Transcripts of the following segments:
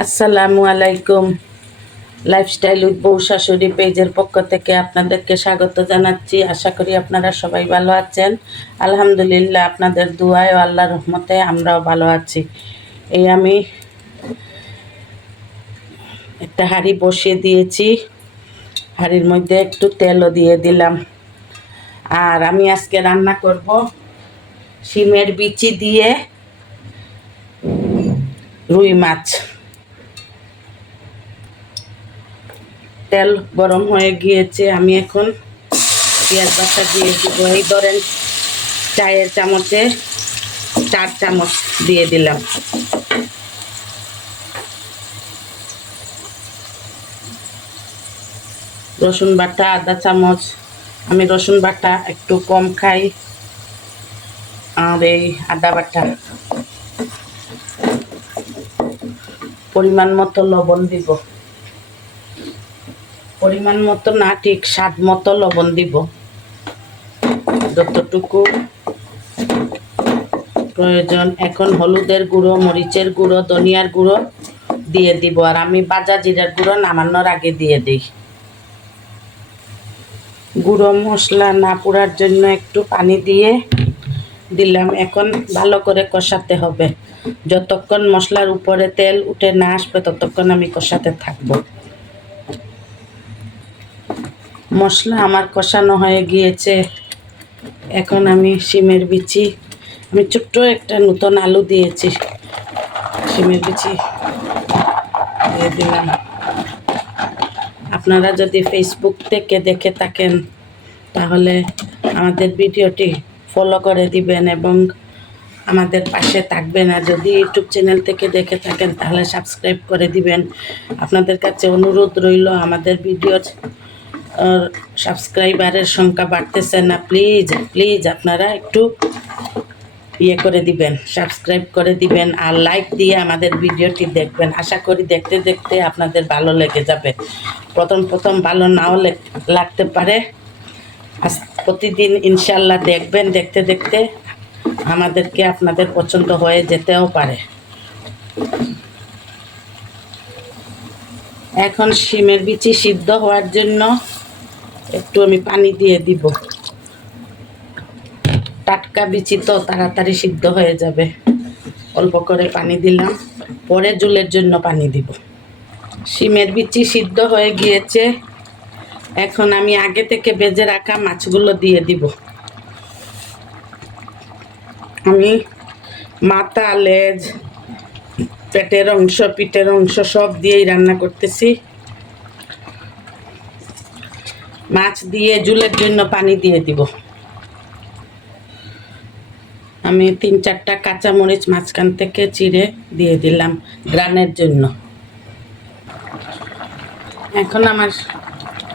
আসসালামু আলাইকুম। Lifestyle with বউ শাশুড়ি পেজের পক্ষ থেকে আপনাদেরকে স্বাগত জানাচ্ছি। আশা করি আপনারা সবাই ভালো আছেন। আলহামদুলিল্লাহ আপনাদের দুয়ায় ও আল্লাহ রহমতে আমরাও ভালো আছি। এই আমি একটা হাঁড়ি বসিয়ে দিয়েছি। হাঁড়ির মধ্যে একটু তেলও দিয়ে দিলাম। আর আমি আজকে রান্না করব শিমের বিচি দিয়ে রুই মাছ। তেল গরম হয়ে গিয়েছে, আমি এখন পেঁয়াজ বাটা দিয়ে দিব। এই ধরেন চায়ের চামচে চার চামচ দিয়ে দিলাম। রসুন বাটা আধা চামচ। আমি রসুন বাটা একটু কম খাই। আর এই আদা বাটা। পরিমাণ মতো লবণ দিব। পরিমাণ মতো না, ঠিক স্বাদ মতো লবণ দিব। যতটুকু প্রয়োজন, এখন হলুদের গুঁড়ো, মরিচের গুঁড়ো, ধনিয়ার গুঁড়ো দিয়ে দিব, আর আমি বাজা জিরার গুঁড়ো নামানোর আগে দিয়ে দিই। গুঁড়ো মশলা না পোড়ার জন্য একটু পানি দিয়ে দিলাম। এখন ভালো করে কষাতে হবে। যতক্ষণ মশলার উপরে তেল উঠে না আসবে, ততক্ষণ আমি কষাতে থাকব। মশলা আমার কষানো হয়ে গিয়েছে। এখন আমি শিমের বিচি, আমি ছোট্ট একটা নতুন আলু দিয়েছি। শিমের বিচি দিয়ে দিলাম। আপনারা যদি ফেসবুক থেকে দেখে থাকেন, তাহলে আমাদের ভিডিওটি ফলো করে দিবেন এবং আমাদের পাশে থাকবেন। আর যদি ইউটিউব চ্যানেল থেকে দেখে থাকেন, তাহলে সাবস্ক্রাইব করে দিবেন। আপনাদের কাছে অনুরোধ রইল আমাদের ভিডিওর সাবস্ক্রাইবারের সংখ্যা বাড়তেছে না প্লিজ প্লিজ আপনারা একটু ইয়ে করে দিবেন সাবস্ক্রাইব করে দিবেন আর লাইক দিয়ে আমাদের ভিডিওটি দেখবেন। আশা করি দেখতে দেখতে আপনাদের ভালো লেগে যাবে। প্রথম প্রথম ভালো নাও লাগতে পারে। প্রতিদিন ইনশাল্লাহ দেখবেন, দেখতে দেখতে আমাদেরকে আপনাদের পছন্দ হয়ে যেতেও পারে। এখন শিমের বিচি সিদ্ধ হওয়ার জন্য একটু আমি পানি দিয়ে দিব। টাটকা বিচি তো তাড়াতাড়ি সিদ্ধ হয়ে যাবে। অল্প করে পানি দিলাম। পরে জুলের জন্য পানি দিব। শিমের বিচি সিদ্ধ হয়ে গিয়েছে। এখন আমি আগে থেকে বেজে রাখা মাছগুলো দিয়ে দিব। আমি মাথা, লেজ, পেটের অংশ, পিঠের অংশ সব দিয়েই রান্না করতেছি। মাছ দিয়ে, জুলের জন্য পানি দিয়ে দিব। আমি তিন চারটা কাঁচা মরিচ মাঝখান থেকে চিড়ে দিয়ে দিলাম গ্রানের জন্য। এখন আমার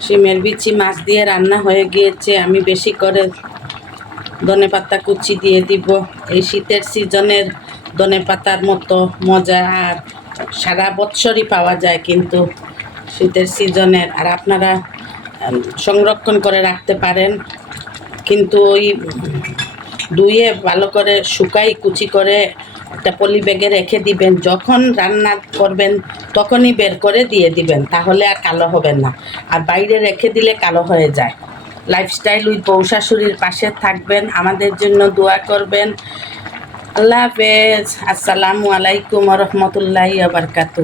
শিমের বিচি মাছ দিয়ে রান্না হয়ে গিয়েছে। আমি বেশি করে ধনে পাতা কুচি দিয়ে দিব। এই শীতের সিজনের ধনে পাতার মতো মজা আর সারা বৎসরই পাওয়া যায় কিন্তু শীতের সিজনের। আর আপনারা সংরক্ষণ করে রাখতে পারেন। কিন্তু ওই ধুয়ে ভালো করে শুকাই কুচি করে একটা পলি ব্যাগে রেখে দিবেন। যখন রান্না করবেন তখনই বের করে দিয়ে দিবেন, তাহলে আর কালো হবে না। আর বাইরে রেখে দিলে কালো হয়ে যায়। লাইফস্টাইল উইথ বউ শাশুড়ির পাশে থাকবেন। আমাদের জন্য দোয়া করবেন। আল্লাহ হাফেজ। আসসালামু আলাইকুম রহমতুল্লাহ আবরকাতু